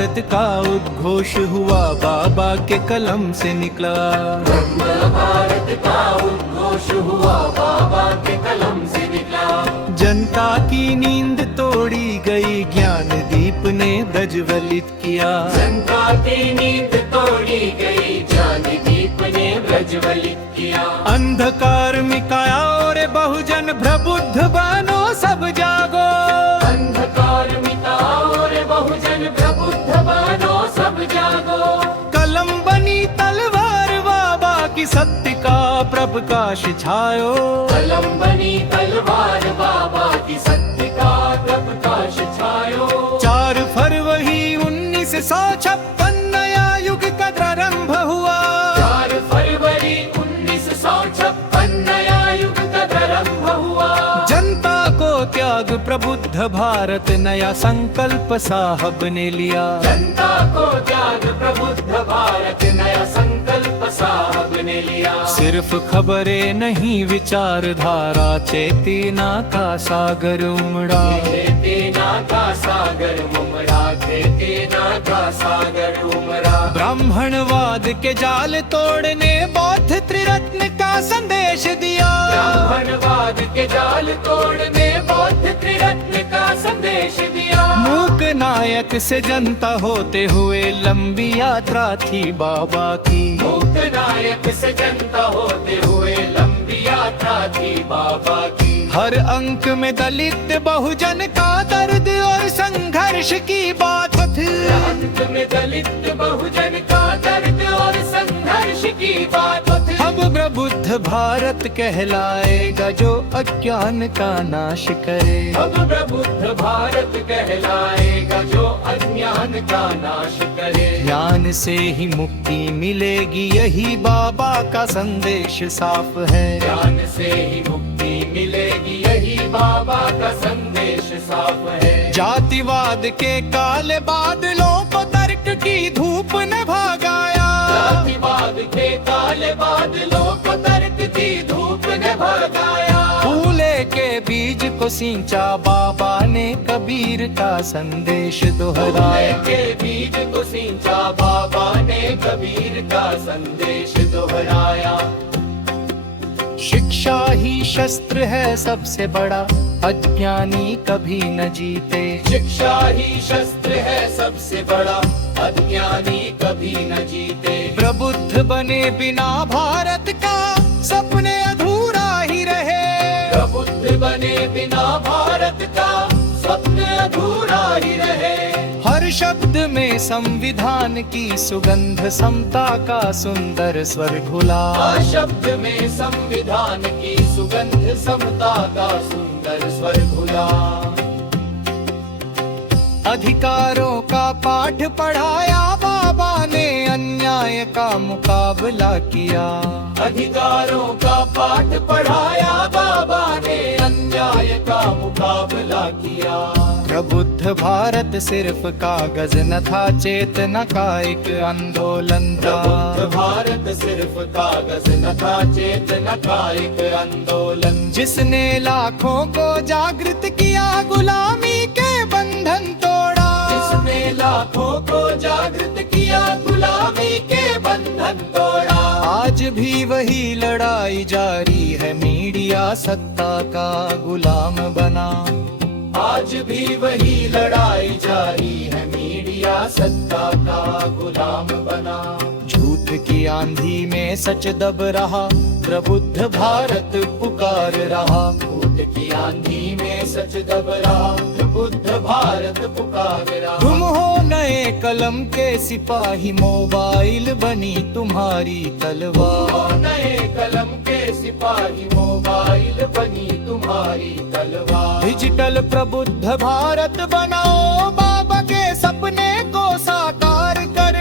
भारत का उद्घोष हुआ, बाबा के कलम से निकला। नव भारत का उद्घोष हुआ, बाबा के कलम से निकला। जनता की नींद तोड़ी गई, ज्ञान दीप ने प्रज्वलित किया। जनता की नींद तोड़ी गई, ज्ञान दीप ने प्रज्वलित किया। अंधकार मिटाया और बहुजन प्रबुद्ध बनो, सब जागो। अंधकार मिटाओ और बहुजन प्रबुद्ध बनो, सब जागो। कलम बनी तलवार, बाबा की सत्य का प्रकाश छायो। कलम बनी तलवार, बाबा की सत्य का प्रकाश छायो। 4 फरवरी 1956 नया युग का प्रारंभ हुआ। 4 फरवरी 1956 नया युग का प्रारंभ हुआ। जनता को त्याग प्रबुद्ध भारत नया संकल्प साहब ने लिया। जनता को त्याग प्रबुद्ध भारत नया संकल्प साहब ने लिया। सिर्फ खबरें नहीं, विचारधारा चेतना का सागर उमड़ा। चेतना का सागर उमड़ा, चेतना का सागर उमड़ा। ब्राह्मणवाद के जाल तोड़ने बौद्ध त्रिरत्न का संदेश दिया। ब्राह्मणवाद के जाल तोड़ने बौद्ध त्रिरत्न का संदेश दिया। मूक नायक से जनता होते हुए लंबी यात्रा थी बाबा की। मुक्त नायक से जनता होते हुए लंबी यात्रा थी बाबा की। हर अंक में दलित बहुजन का दर्द और संघर्ष की बात थी। अंत में दलित बहुजन का दर्द और संघर्ष की बात थी। अब प्रबुद्ध भारत कहलाएगा जो अज्ञान का नाश करे। अब प्रबुद्ध भारत कहलाएगा जो अज्ञान का नाश करे। ज्ञान से ही मुक्ति मिलेगी, यही बाबा का संदेश साफ है। ज्ञान से ही मुक्ति मिलेगी, यही बाबा का संदेश साफ है। जातिवाद के काले बादलों को तर्क की धूप ने भगाया। जातिवाद के काले बादलों को तर्क की धूप ने भगाया। फूले के बीज को सींचा, बाबा ने कबीर का संदेश दोहराया। फूले के बीज को सींचा, बाबा ने कबीर का संदेश दोहराया। शिक्षा ही शस्त्र है सबसे बड़ा, अज्ञानी कभी न जीते। शिक्षा ही शस्त्र है सबसे बड़ा, अज्ञानी कभी न जीते। प्रबुद्ध बने बिना भारत का सपने अधूरा ही रहे। प्रबुद्ध बने बिना भारत का सपने अधूरा ही रहे। हर शब्द में संविधान की सुगंध, समता का सुंदर स्वर घुला। हर शब्द में संविधान की सुगंध, समता का सुंदर स्वर घुला। अधिकारों का पाठ पढ़ाया, बाबा ने अन्याय का मुकाबला किया। अधिकारों का पाठ पढ़ाया, बाबा ने अन्याय का मुकाबला किया। प्रबुद्ध भारत सिर्फ कागज न था, चेतना का एक आंदोलन था। प्रबुद्ध भारत सिर्फ कागज न था, चेतना का एक आंदोलन। जिसने लाखों को जागृत किया, गुलामी के बंधन तोड़ा। जिसने लाखों को जागृत किया, गुलामी के बंधन तोड़ा। आज भी वही लड़ाई जारी है, मीडिया सत्ता का गुलाम बना। आज भी वही लड़ाई जारी है, मीडिया सत्ता का गुलाम बना। झूठ की आंधी में सच दब रहा, प्रबुद्ध भारत पुकार रहा। झूठ की आंधी में सच दब रहा, प्रबुद्ध भारत पुकार रहा। तुम हो नए कलम के सिपाही, मोबाइल बनी तुम्हारी तलवार। नए कलम के सिपाही, मोबाइल बनी तुम्हारी तलवार। डिजिटल प्रबुद्ध भारत बनाओ, बाबा के सपने को साकार कर।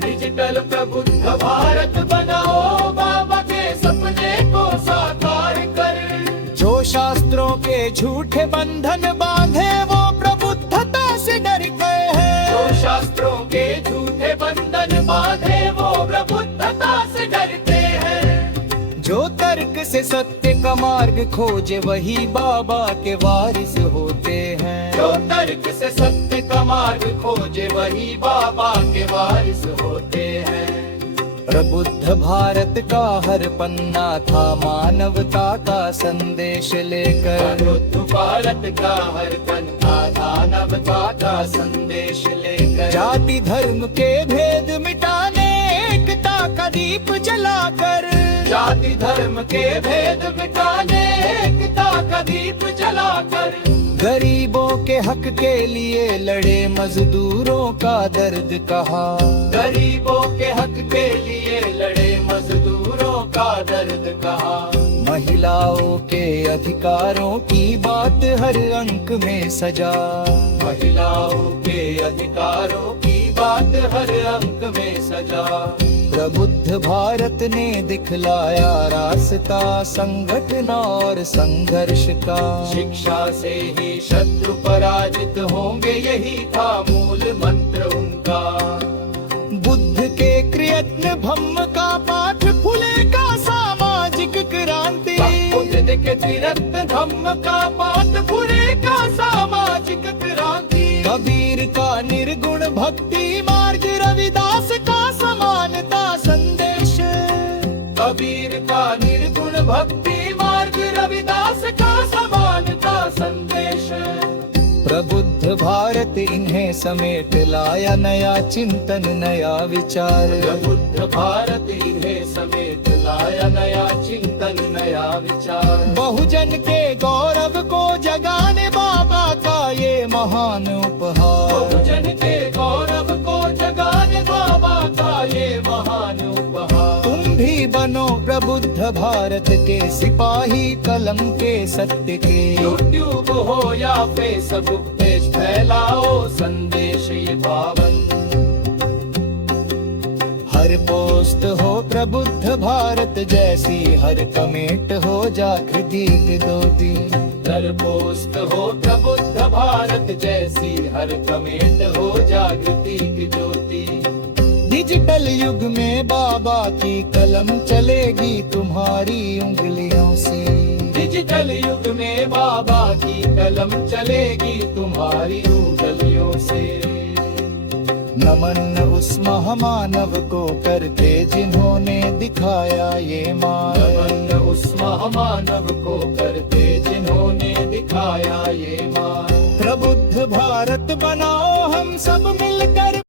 डिजिटल प्रबुद्ध भारत बनाओ, बाबा के सपने को साकार कर। जो शास्त्रों के झूठे बंधन बांधे, वो प्रबुद्धता से डर गए हैं। जो शास्त्रों के झूठे बंधन बांधे, वो प्रबुद्धता से डरते हैं। जो तर्क तर्क से सत्य का मार्ग खोजे वही बाबा के वारिस होते हैं। जो तर्क से सत्य का मार्ग खोजे वही बाबा के वारिस होते हैं। प्रबुद्ध भारत का हर पन्ना था मानवता का संदेश लेकर। प्रबुद्ध भारत का हर पन्ना था मानवता का संदेश लेकर। जाति धर्म के भेद मिटाने एकता का दीप जलाकर। जाति धर्म के भेद मिटाने एकता का दीप जलाकर। गरीबों के हक के लिए लड़े मजदूरों का दर्द कहा। गरीबों के हक के लिए लड़े मजदूरों का दर्द कहा। महिलाओं के अधिकारों की बात हर अंक में सजा। महिलाओं के अधिकारों की बात हर अंक में सजा। प्रबुद्ध भारत ने दिखलाया रास्ता संगठन और संघर्ष का। शिक्षा से ही शत्रु पराजित होंगे, यही था मूल मंत्र उनका। बुद्ध के कृयत्न भम्म का पाठ, फुले का सामाजिक क्रांति। बुद्ध के त्रिरत्न धम्म का पाठ, फुले का सामाजिक क्रांति। कबीर का निर्गुण भक्ति मार्ग, रविदास का समानता संदेश। कबीर का निर्गुण भक्ति मार्ग, रविदास का समानता संदेश। प्रबुद्ध भारत इन्हें समेट लाया नया चिंतन नया विचार। प्रबुद्ध भारत इन्हें समेट लाया नया चिंतन नया विचार। बहुजन के गौरव को जगाने बाबा का ये महान उपहार। बहुजन के गौरव को जगाने बाबा का ये महान उपहार। तुम भी बनो प्रबुद्ध भारत के सिपाही, कलम के सत्य के। यूट्यूब हो या फेसबुक पेज, फैलाओ संदेश ये पावन। हर पोस्ट हो प्रबुद्ध भारत जैसी, हर कमेंट हो जागृति की ज्योति। हर पोस्ट हो प्रबुद्ध भारत जैसी, हर कमेंट हो जागृति की ज्योति। डिजिटल युग में बाबा की कलम चलेगी तुम्हारी उंगलियों से। डिजिटल युग में बाबा की कलम चलेगी तुम्हारी उंगलियों से। नमन उस महामानव को करते जिन्होंने दिखाया ये मार्ग। नमन उस महामानव को करते जिन्होंने दिखाया ये मार्ग। प्रबुद्ध भारत बनाओ हम सब मिलकर,